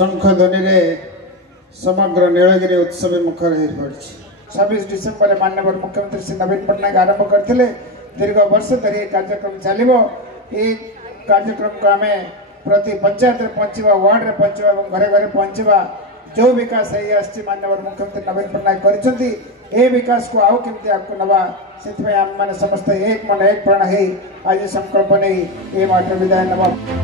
शंख ध्वनि समग्र नीलगिरी उत्सव मुखर हो पड़ी 26 डिसेम्बर माननीय मुख्यमंत्री श्री नवीन पटनायक आरंभ करते दीर्घ वर्ष धरी कार्यक्रम चलो ये कार्यक्रम को आम प्रति पंचायत में पहुँचा वार्ड में पहुँचा और घरे घरे पहुँचा जो विकास है माननीय मुख्यमंत्री नवीन पटनायक कर विकास को आउ केमती आगे नवा से आम मैंने समस्त एक मन एक प्राण आज संकल्प नहीं ये मात्र विदाय नवा।